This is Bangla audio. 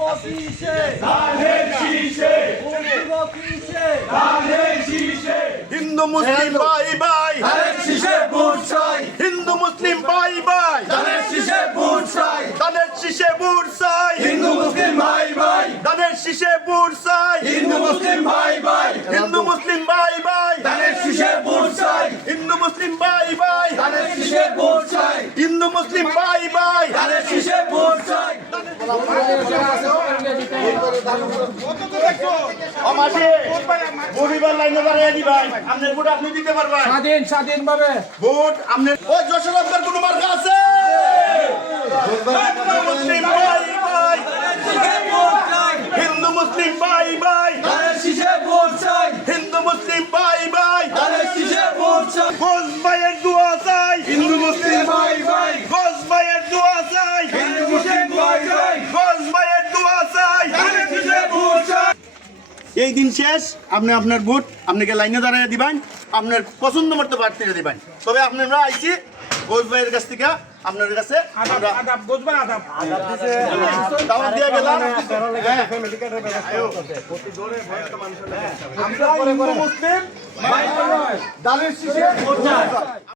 কিসে ধানের শীষে। কিসে ধানের শীষে। হিন্দু মুসলিম ভাই ভাই ধানের শীষে ভোট চাই। হিন্দু মুসলিম ভাই ভাই ধানের শীষে ভোট চাই। দানের শীষে বুট চাই। হিন্দু মুসলিম ভাই ভাই দানের শীষে বুট চাই। হিন্দু মুসলিম ভাই ভাই হিন্দু মুসলিম ভাই ভাই ধানের শীষে ভোট চাই। হিন্দু মুসলিম ভাই ভাই ধানের শীষে ভোট চাই। হিন্দু মুসলিম ভাই ভাই ধানের শীষে ভোট চাই আমাকে পরিবার লাইনে দাঁড়িয়ে দিবাই আপনার ভোট আপনি দিতে পারবেন স্বাধীন স্বাধীন ভাবে ভোট আপনার ওই যশোর আপনার মার্কা আছে? হিন্দু মুসলিম ভাই ভাই। হিন্দু মুসলিম ভাই ভাই। ঘোষ ভাইয়ের দোয়া চাই। হিন্দু মুসলিম ভাই ভাই। ঘোষ ভাইয়ের দোয়া চাই। হিন্দু মুসলিম ভাই ভাই। এই দিন শেষ আপনি আপনার ভোট আপনাকে লাইনে দাঁড়িয়ে দিবেন আপনার পছন্দ মতো প্রার্থীরা দিবেন। তবে আপনারা আইছি ঘোষ ভাইয়ের কাছ থেকে আপনার কাছে দাওয়াত দিয়ে গেলাম। মুসলিম।